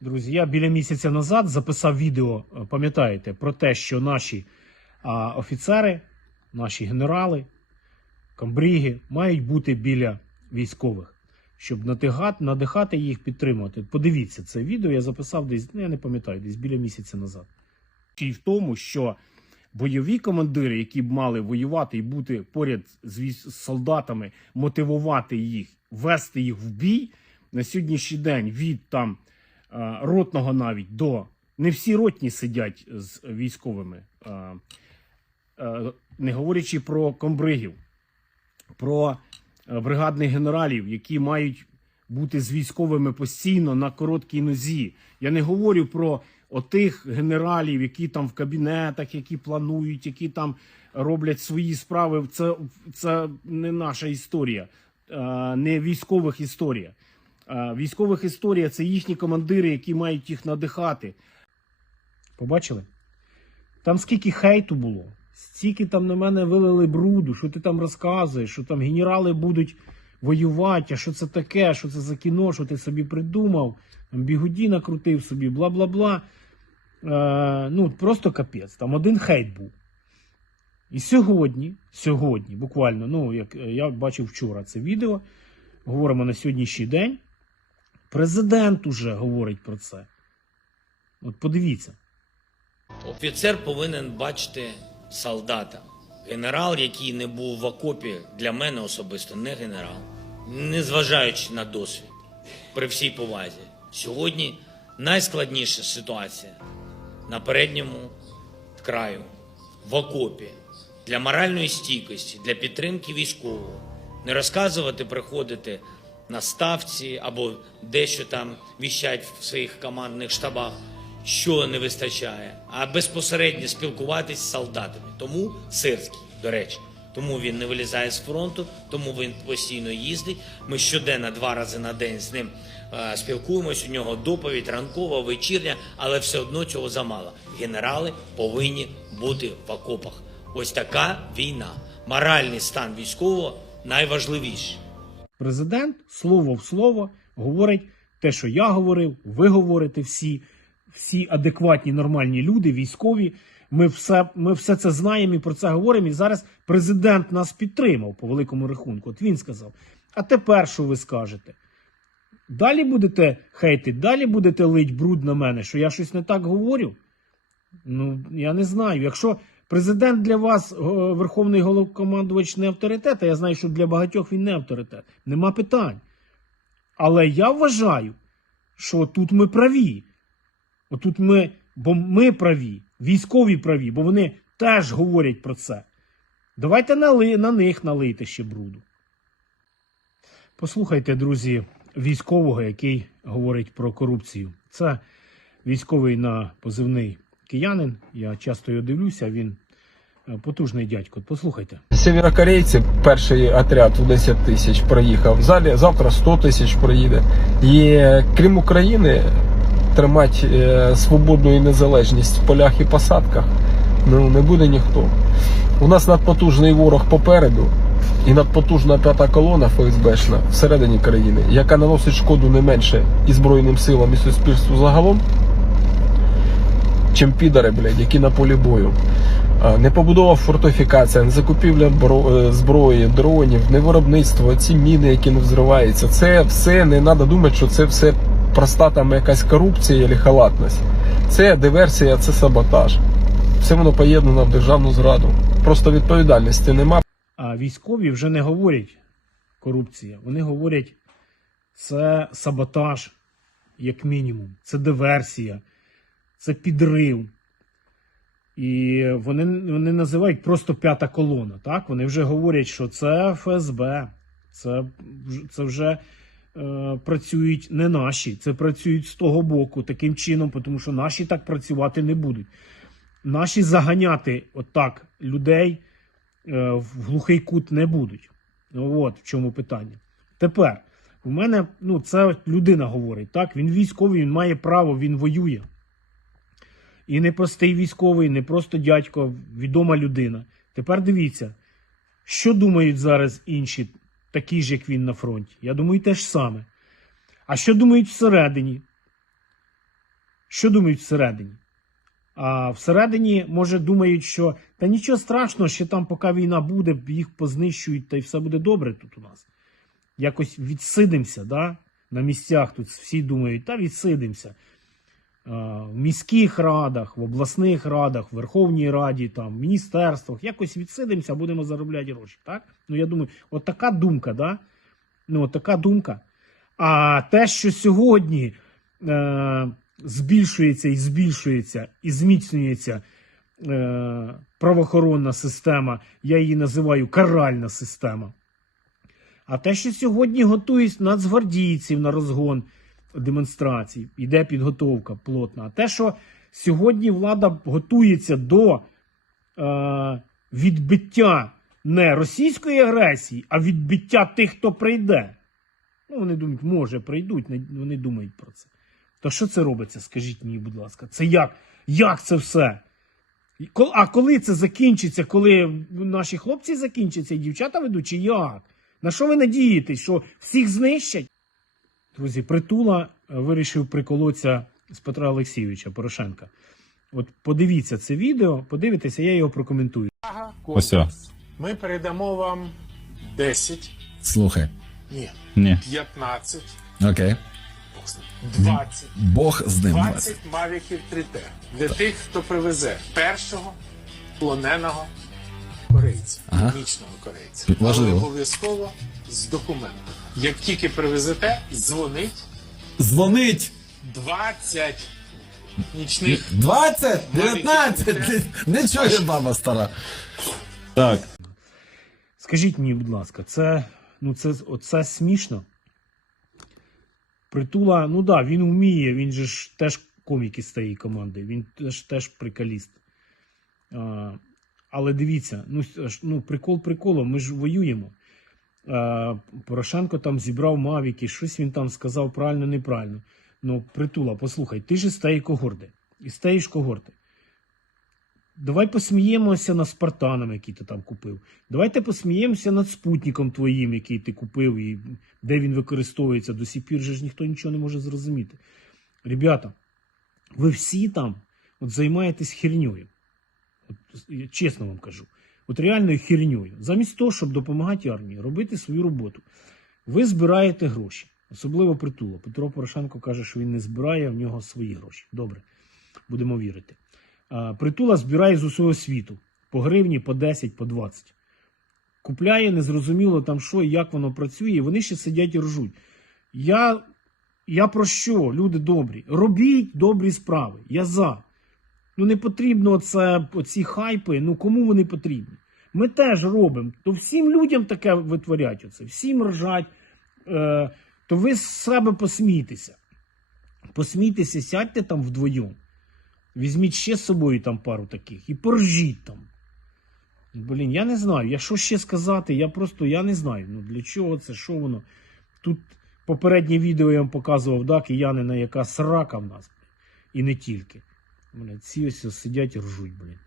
Друзі, я біля місяця назад записав відео, е, пам'ятаєте, про те, що наші а, офіцери, наші генерали, комбріги мають бути біля військових, щоб надихати, надихати їх підтримувати. Подивіться, це відео я записав десь, ну я не пам'ятаю, десь біля місяця назад. І в тому, що бойові командири, які б мали воювати і бути поряд з, солдатами, мотивувати їх, вести їх в бій на сьогоднішній день від там ротного навіть до не всі ротні сидять з військовими, е, е, не говорячи про комбригів, про е, бригадних генералів, які мають бути з військовими постійно на короткій нозі. Я не говорю про отих генералів, які там в кабінетах, які планують, які там роблять свої справи. Це, це не наша історія, е, не військових історія. Е, Військових історія це їхні командири, які мають їх надихати. Побачили? Там скільки хейту було, стільки там на мене вилили бруду, що ти там розказуєш, що там генерали будуть воювати, а що це таке, що це за кіно, що ти собі придумав, там бігуді накрутив собі, бла бла бла. Е, ну, просто капець. Там один хейт був. І сьогодні, сьогодні, буквально, ну, як е, я бачив вчора це відео, говоримо на сьогоднішній день. Президент уже говорить про це. От подивіться. Офіцер повинен бачити солдата. Генерал, який не був в окопі, для мене особисто не генерал, незважаючи на досвід, при всій повазі. Сьогодні найскладніша ситуація на передньому краю, в окопі, для моральної стійкості, для підтримки військового. Не розказувати, приходити на ставці або дещо там віщать в своїх командних штабах, що не вистачає, а безпосередньо спілкуватись з солдатами. Тому Сирський, до речі, тому він не вилізає з фронту, тому він постійно їздить. Ми щоденно два рази на день з ним е, спілкуємось. У нього доповідь ранкова, вечірня, але все одно цього замало. Генерали повинні бути в окопах. Ось така війна. Моральний стан військового найважливіший. Президент слово в слово говорить те, що я говорив, ви говорите всі, всі адекватні, нормальні люди, військові. Ми все, ми все це знаємо і про це говоримо. І зараз президент нас підтримав по великому рахунку. От він сказав. А тепер що ви скажете? Далі будете хейтити, далі будете лить бруд на мене, що я щось не так говорю? Ну, я не знаю. Якщо президент для вас, верховний головкомандувач, не авторитет, а я знаю, що для багатьох він не авторитет, нема питань. Але я вважаю, що тут ми праві. Отут ми, бо ми праві, військові праві, бо вони теж говорять про це. Давайте нали, на них налийте ще бруду. Послухайте, друзі, військового, який говорить про корупцію. Це військовий на позивний киянин. Я часто його дивлюся, він е, потужний дядько. Послухайте. Сєвєрокорейці, перший отряд у 10 тисяч проїхав. Залі завтра 100 тисяч проїде. І е, крім України, тримати е, свободу і незалежність в полях і посадках ну, не буде ніхто. У нас надпотужний ворог попереду і надпотужна п'ята колона ФСБшна всередині країни, яка наносить шкоду не менше і Збройним силам, і суспільству загалом, чим підари, блядь, які на полі бою. Не побудова фортифікація, не закупівля е, зброї, дронів, не виробництво, ці міни, які не взриваються. Це все не треба думати, що це все проста там якась корупція або халатність. Це диверсія, це саботаж. Все воно поєднано в державну зраду. Просто відповідальності нема. А військові вже не говорять корупція. Вони говорять, це саботаж, як мінімум, це диверсія, це підрив. І вони, вони називають просто п'ята колона. Так? Вони вже говорять, що це ФСБ, це, це вже е, працюють не наші, це працюють з того боку таким чином, тому що наші так працювати не будуть. Наші заганяти отак людей е, в глухий кут не будуть. Ну, от в чому питання. Тепер, у мене, ну, це людина говорить, так? Він військовий, він має право, він воює. І не простий військовий, не просто дядько, відома людина. Тепер дивіться, що думають зараз інші, такі ж, як він на фронті. Я думаю, те ж саме. А що думають всередині? що думають всередині? А всередині, може, думають, що та нічого страшного, ще там, поки війна буде, їх познищують, та й все буде добре тут у нас. Якось відсидимося, да? на місцях тут всі думають, та відсидимося. А, В міських радах, в обласних радах, в Верховній Раді, там, в міністерствах, якось відсидимося, будемо заробляти гроші. Так? Ну, я думаю, от така думка, да? ну, от така думка. А те, що сьогодні е, збільшується і збільшується, і зміцнюється е, правоохоронна система, я її називаю каральна система. А те, що сьогодні готують нацгвардійців на розгон демонстрацій, іде підготовка плотна. А те, що сьогодні влада готується до е, відбиття не російської агресії, а відбиття тих, хто прийде. Ну, вони думають, може, прийдуть, вони думають про це. То що це робиться? Скажіть мені, будь ласка, це як? Як це все? А коли це закінчиться, коли наші хлопці закінчаться і дівчата ведуть, чи як? На що ви надієтесь, що всіх знищать? Друзі, притула е, вирішив приколотися з Петра Олексійовича Порошенка. От подивіться це відео, подивитеся, я його прокоментую. Ось. Ми передамо вам 10, Слухай. ні, Ні. 15, Окей. 20, Бог з ним. 20 мавіків 3T для тих, хто привезе першого полоненого корейця, Ага. північного корейця. Важливо. Обов'язково з документом. Як тільки привезете, дзвонить Дзвонить! 20 нічних 20! 19! Не чує баба стара. Так. Скажіть мені, будь ласка, це, ну це, оце смішно. Притула, ну да, він вміє, він же ж теж комік із цієї команди, він теж, теж приколіст. А, але дивіться, ну, ну прикол приколом, ми ж воюємо. А, Порошенко там зібрав мавіки, щось він там сказав правильно, неправильно. Ну, притула, послухай, ти ж із тієї когорти, із тієї ж когорти. Давай посміємося над Спартаном, який ти там купив. Давайте посміємося над спутником твоїм, який ти купив, і де він використовується. До сих пір же ж ніхто нічого не може зрозуміти. Ребята, ви всі там от займаєтесь херньою. Чесно вам кажу. От реальною херньою. Замість того, щоб допомагати армії, робити свою роботу. Ви збираєте гроші, особливо притуло. Петро Порошенко каже, що він не збирає, в нього свої гроші. Добре, будемо вірити. Притула збирає з усього світу по гривні, по 10, по 20. Купляє незрозуміло там що і як воно працює, вони ще сидять і ржуть. Я, я про що, люди добрі? Робіть добрі справи. Я за. Ну не потрібно оце, оці хайпи, ну кому вони потрібні? Ми теж робимо. То всім людям таке витворять оце, всім ржать. Е, то ви з себе посмійтеся. Посмійтеся, сядьте там вдвоєм. Візьміть ще з собою там пару таких і поржіть там. Блін, я не знаю. Я що ще сказати? Я просто я не знаю. Ну для чого це, що воно? Тут попереднє відео я вам показував, да, киянина, яка срака в нас. І не тільки. Блін, ці ось сидять і ржуть, блін.